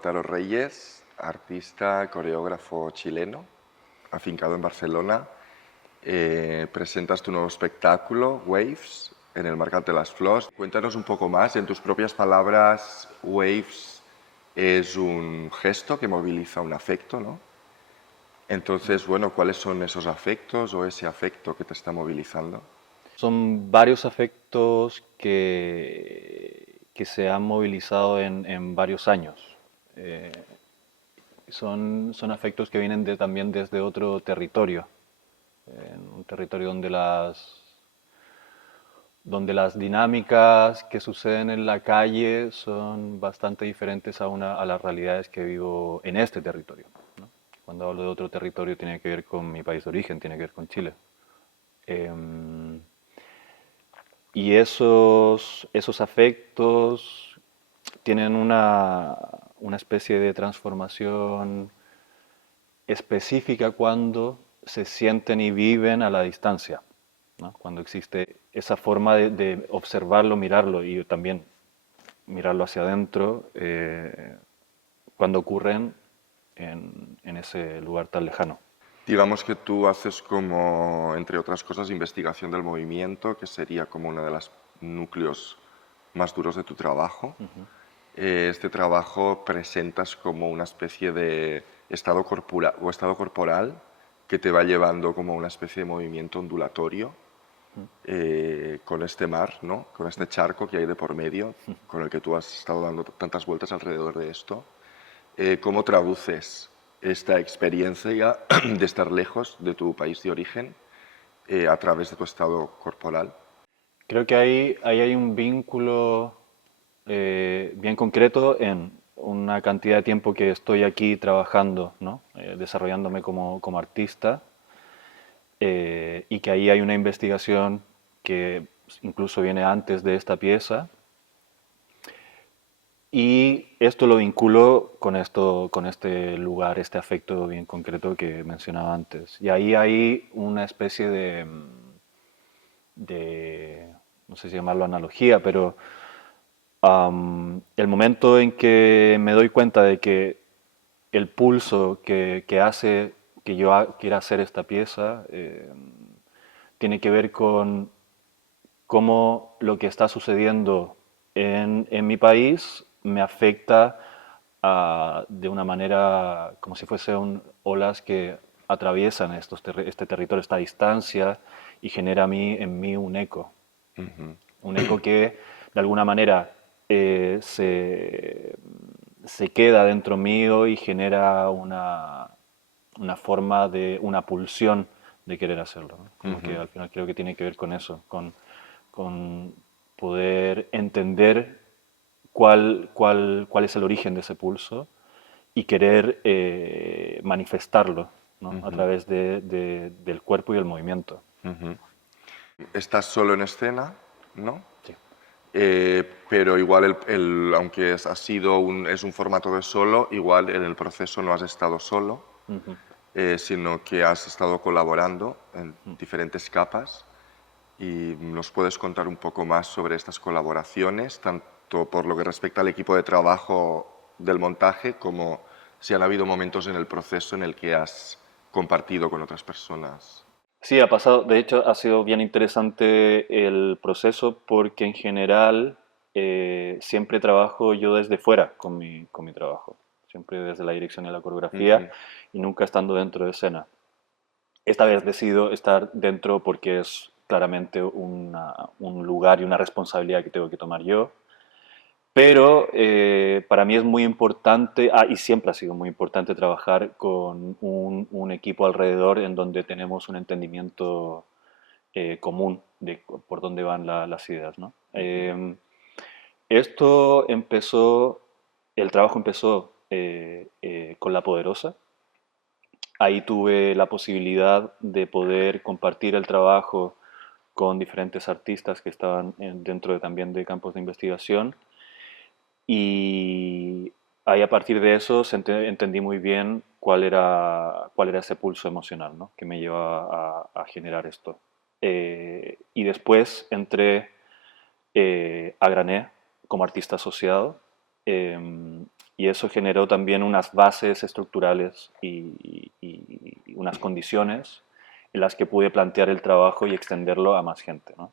Lautaro Reyes, artista, coreógrafo chileno, afincado en Barcelona. Presentas tu nuevo espectáculo, Waves, en el Mercat de las Flors. Cuéntanos un poco más, en tus propias palabras, Waves es un gesto que moviliza un afecto, ¿no? Entonces, bueno, ¿cuáles son esos afectos o ese afecto que te está movilizando? Son varios afectos que se han movilizado en varios años. Eh, son afectos que vienen también desde otro territorio, en un territorio donde las dinámicas que suceden en la calle son bastante diferentes a las realidades que vivo en este territorio, ¿no? Cuando hablo de otro territorio tiene que ver con mi país de origen, tiene que ver con Chile. Em, Y esos afectos tienen una especie de transformación específica cuando se sienten y viven a la distancia, ¿no? Cuando existe esa forma de observarlo, mirarlo y también mirarlo hacia adentro, cuando ocurren en ese lugar tan lejano. Digamos que tú haces como, entre otras cosas, investigación del movimiento, que sería como uno de los núcleos más duros de tu trabajo. Este trabajo presentas como una especie de estado corporal que te va llevando como una especie de movimiento ondulatorio con este mar, ¿no? Con este charco que hay de por medio, con el que tú has estado dando tantas vueltas alrededor de esto. ¿Cómo traduces esta experiencia de estar lejos de tu país de origen a través de tu estado corporal? Creo que ahí hay un vínculo bien concreto en una cantidad de tiempo que estoy aquí trabajando, ¿no? Desarrollándome como artista, y que ahí hay una investigación que incluso viene antes de esta pieza. Y esto lo vinculo con este lugar, este afecto bien concreto que mencionaba antes. Y ahí hay una especie no sé si llamarlo analogía, pero el momento en que me doy cuenta de que el pulso que hace que yo quiera hacer esta pieza tiene que ver con cómo lo que está sucediendo en mi país me afecta de una manera como si fuesen olas que atraviesan este territorio, esta distancia, y genera en mí un eco que de alguna manera se queda dentro mío y genera una forma de una pulsión de querer hacerlo, ¿no? Como que al final creo que tiene que ver con eso, con poder entender cuál es el origen de ese pulso y querer manifestarlo, ¿no? A través del cuerpo y el movimiento. Estás solo en escena, ¿no? Sí. Pero igual, aunque es un formato de solo, igual en el proceso no has estado solo, sino que has estado colaborando en diferentes capas. Y nos puedes contar un poco más sobre estas colaboraciones, tanto por lo que respecta al equipo de trabajo del montaje, como si han habido momentos en el proceso en el que has compartido con otras personas. Sí, ha pasado, de hecho ha sido bien interesante el proceso porque en general siempre trabajo yo desde fuera con mi trabajo, siempre desde la dirección y la coreografía Ujú, y nunca estando dentro de escena. Esta vez decido estar dentro porque es claramente un lugar y una responsabilidad que tengo que tomar yo, pero para mí es muy importante, y siempre ha sido muy importante trabajar con un equipo alrededor en donde tenemos un entendimiento común de por dónde van las ideas, ¿no? Esto empezó, el trabajo empezó con La Poderosa. Ahí tuve la posibilidad de poder compartir el trabajo con diferentes artistas que estaban dentro también de campos de investigación. Y ahí a partir de eso entendí muy bien cuál era ese pulso emocional, ¿no? Que me llevaba a generar esto. Y después entré a Grané como artista asociado, eh, y eso generó también unas bases estructurales y unas condiciones en las que pude plantear el trabajo y extenderlo a más gente, ¿no?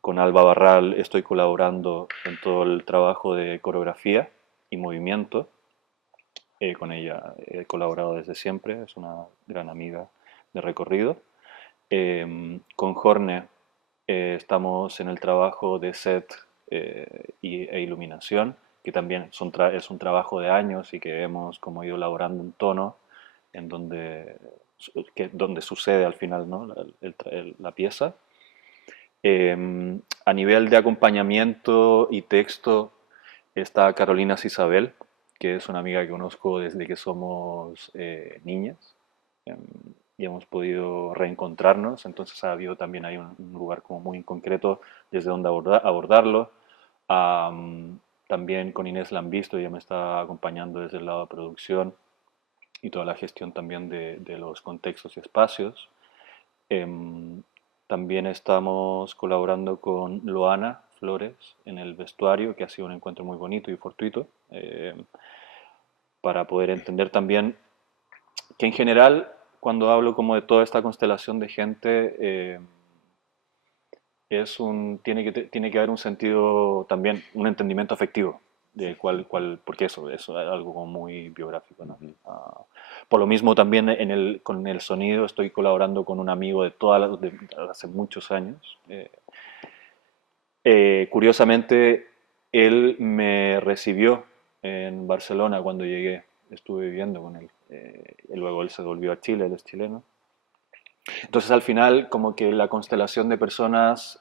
Con Alba Barral estoy colaborando en todo el trabajo de coreografía y movimiento. Con ella he colaborado desde siempre, es una gran amiga de recorrido. Con Jorne estamos en el trabajo de set e iluminación, que también es un trabajo de años y que hemos como ido elaborando un tono en donde sucede al final, ¿no? La pieza. A nivel de acompañamiento y texto está Carolina Cisabel, que es una amiga que conozco desde que somos niñas em, y hemos podido reencontrarnos, entonces ha habido también hay un lugar como muy concreto desde donde abordarlo. También con Inés Lambisto, ella me está acompañando desde el lado de producción y toda la gestión también de los contextos y espacios. Em, También estamos colaborando con Loana Flores en el vestuario, que ha sido un encuentro muy bonito y fortuito, para poder entender también que en general, cuando hablo como de toda esta constelación de gente, tiene que haber un sentido también, un entendimiento afectivo de porque eso es algo como muy biográfico, ¿no? Por lo mismo también con el sonido estoy colaborando con un amigo de hace muchos años. Curiosamente, él me recibió en Barcelona cuando llegué, estuve viviendo con él. Y luego él se volvió a Chile, él es chileno. Entonces al final como que la constelación de personas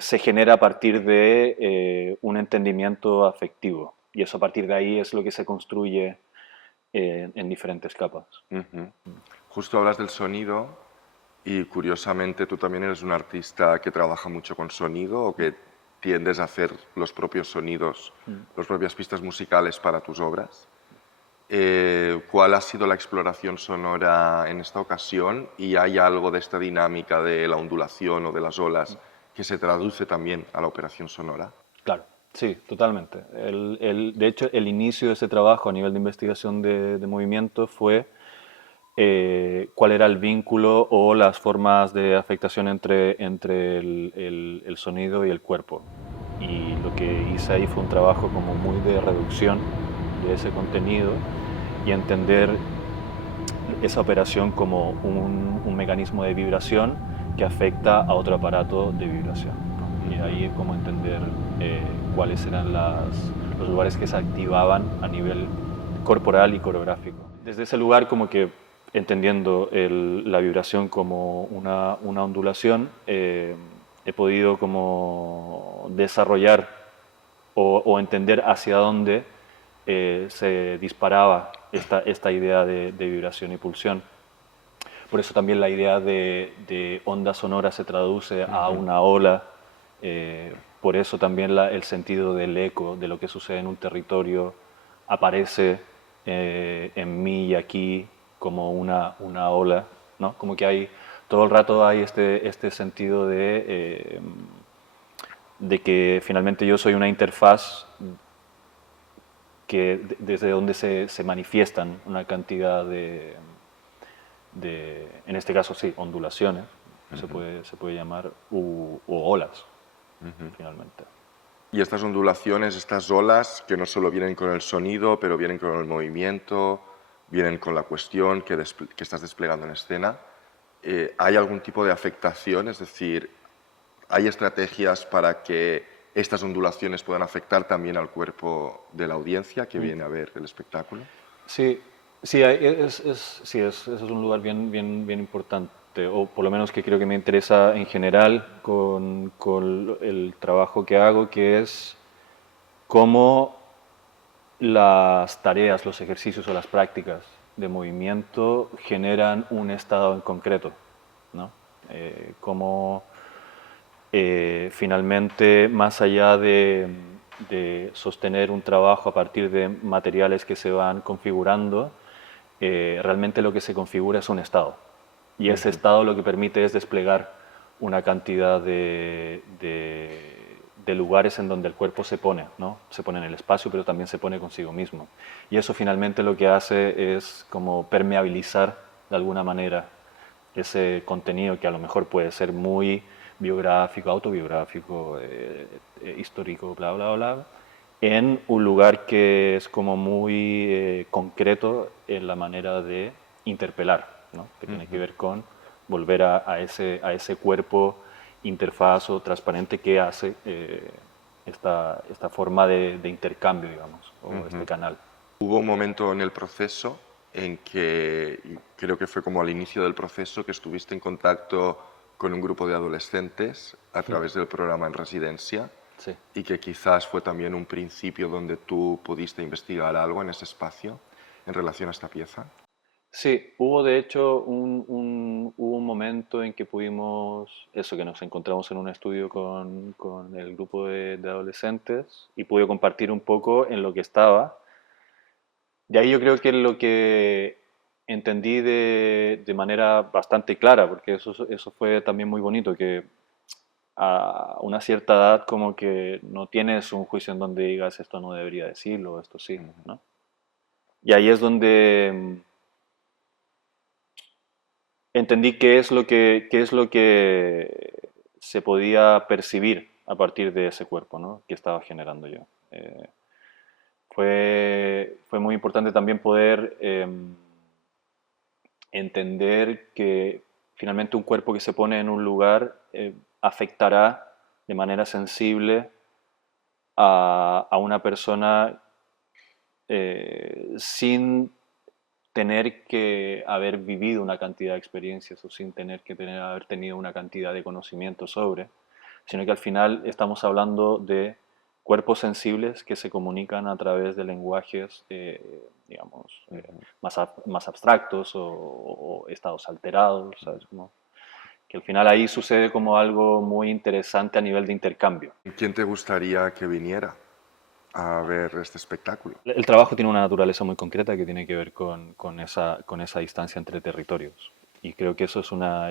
se genera a partir de un entendimiento afectivo y eso a partir de ahí es lo que se construye en diferentes capas. Ujú. Justo hablas del sonido y curiosamente tú también eres un artista que trabaja mucho con sonido o que tiendes a hacer los propios sonidos, las propias pistas musicales para tus obras. ¿Cuál ha sido la exploración sonora en esta ocasión? ¿Y hay algo de esta dinámica de la ondulación o de las olas que se traduce también a la operación sonora? Claro, sí, totalmente. De hecho, el inicio de ese trabajo a nivel de investigación de movimiento fue cuál era el vínculo o las formas de afectación entre el sonido y el cuerpo. Y lo que hice ahí fue un trabajo como muy de reducción de ese contenido y entender esa operación como un mecanismo de vibración que afecta a otro aparato de vibración, ¿no? Y ahí como entender cuáles eran los lugares que se activaban a nivel corporal y coreográfico. Desde ese lugar como que entendiendo la vibración como una ondulación, he podido como desarrollar o entender hacia dónde se disparaba esta idea de vibración y pulsión. Por eso también la idea de onda sonora se traduce a una ola. Por eso también el sentido del eco, de lo que sucede en un territorio, aparece en mí y aquí como una ola, ¿no? Como que todo el rato hay este sentido de que finalmente yo soy una interfaz desde donde se manifiestan una cantidad en este caso sí, ondulaciones, se puede llamar, o olas, finalmente. Y estas ondulaciones, estas olas, que no solo vienen con el sonido, pero vienen con el movimiento, vienen con la cuestión que estás desplegando en escena, ¿hay algún tipo de afectación? Es decir, ¿hay estrategias para que estas ondulaciones puedan afectar también al cuerpo de la audiencia que viene a ver el espectáculo? Sí, sí, eso es un lugar bien importante, o por lo menos que creo que me interesa en general con el trabajo que hago, que es cómo las tareas, los ejercicios o las prácticas de movimiento generan un estado en concreto, ¿no? Cómo finalmente, más allá de sostener un trabajo a partir de materiales que se van configurando, realmente lo que se configura es un estado. Y ese estado lo que permite es desplegar una cantidad de de lugares en donde el cuerpo se pone, ¿no? Se pone en el espacio, pero también se pone consigo mismo. Y eso finalmente lo que hace es como permeabilizar de alguna manera ese contenido que a lo mejor puede ser muy biográfico, autobiográfico, histórico, bla, bla, bla, en un lugar que es como muy concreto en la manera de interpelar, ¿no? Que tiene que ver con volver a ese cuerpo interfaz o transparente que hace esta forma de intercambio, digamos, o este canal. Hubo un momento en el proceso en que, y creo que fue como al inicio del proceso, que estuviste en contacto con un grupo de adolescentes a través del programa en residencia, Sí. y que quizás fue también un principio donde tú pudiste investigar algo en ese espacio en relación a esta pieza. Sí, hubo de hecho hubo un momento en que pudimos, eso, que nos encontramos en un estudio con el grupo de adolescentes y pude compartir un poco en lo que estaba. Y ahí yo creo que lo que entendí de manera bastante clara, porque eso fue también muy bonito, que a una cierta edad como que no tienes un juicio en donde digas esto no debería decirlo, esto sí, ¿no? Y ahí es donde entendí qué es lo que se podía percibir a partir de ese cuerpo, ¿no? Que estaba generando yo. Fue muy importante también poder entender que finalmente un cuerpo que se pone en un lugar afectará de manera sensible a una persona sin tener que haber vivido una cantidad de experiencias o sin tener que haber tenido una cantidad de conocimiento sobre, sino que al final estamos hablando de cuerpos sensibles que se comunican a través de lenguajes, digamos, más abstractos o estados alterados, ¿sabes? Como que al final ahí sucede como algo muy interesante a nivel de intercambio. ¿Quién te gustaría que viniera a ver este espectáculo? El trabajo tiene una naturaleza muy concreta que tiene que ver con esa distancia entre territorios. Y creo que eso es una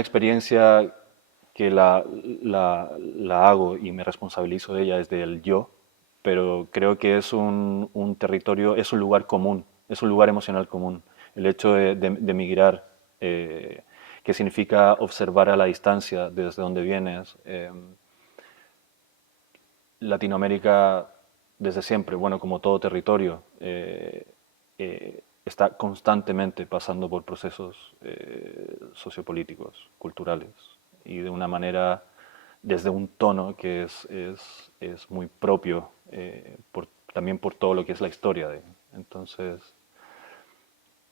experiencia que la hago y me responsabilizo de ella desde el yo, pero creo que es un territorio, es un lugar común, es un lugar emocional común. El hecho de migrar, que significa observar a la distancia desde donde vienes. Latinoamérica, desde siempre, bueno, como todo territorio, está constantemente pasando por procesos sociopolíticos, culturales, y de una manera, desde un tono que es muy propio, también por todo lo que es la historia de. Entonces,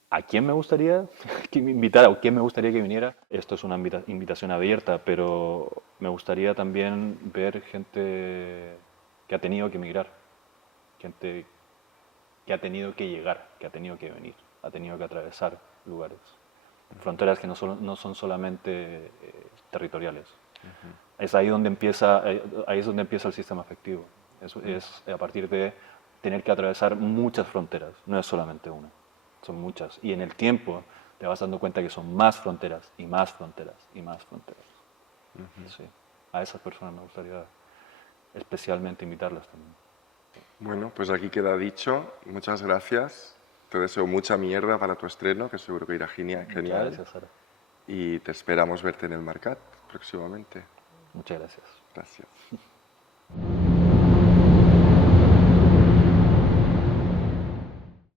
¿a quién me gustaría que me invitara o quién me gustaría que viniera? Esto es una invitación abierta, pero me gustaría también ver gente que ha tenido que emigrar, gente que ha tenido que llegar, que ha tenido que venir, ha tenido que atravesar lugares, fronteras que no son solamente territoriales. Es ahí donde ahí es donde empieza el sistema afectivo. Es a partir de tener que atravesar muchas fronteras, no es solamente una, son muchas. Y en el tiempo te vas dando cuenta que son más fronteras y más fronteras y más fronteras. Sí. A esas personas me gustaría especialmente invitarlas también. Bueno, pues aquí queda dicho. Muchas gracias. Te deseo mucha mierda para tu estreno, que seguro que irá genial. Muchas gracias, Sara. Y te esperamos verte en el Marcat próximamente. Muchas gracias. Gracias.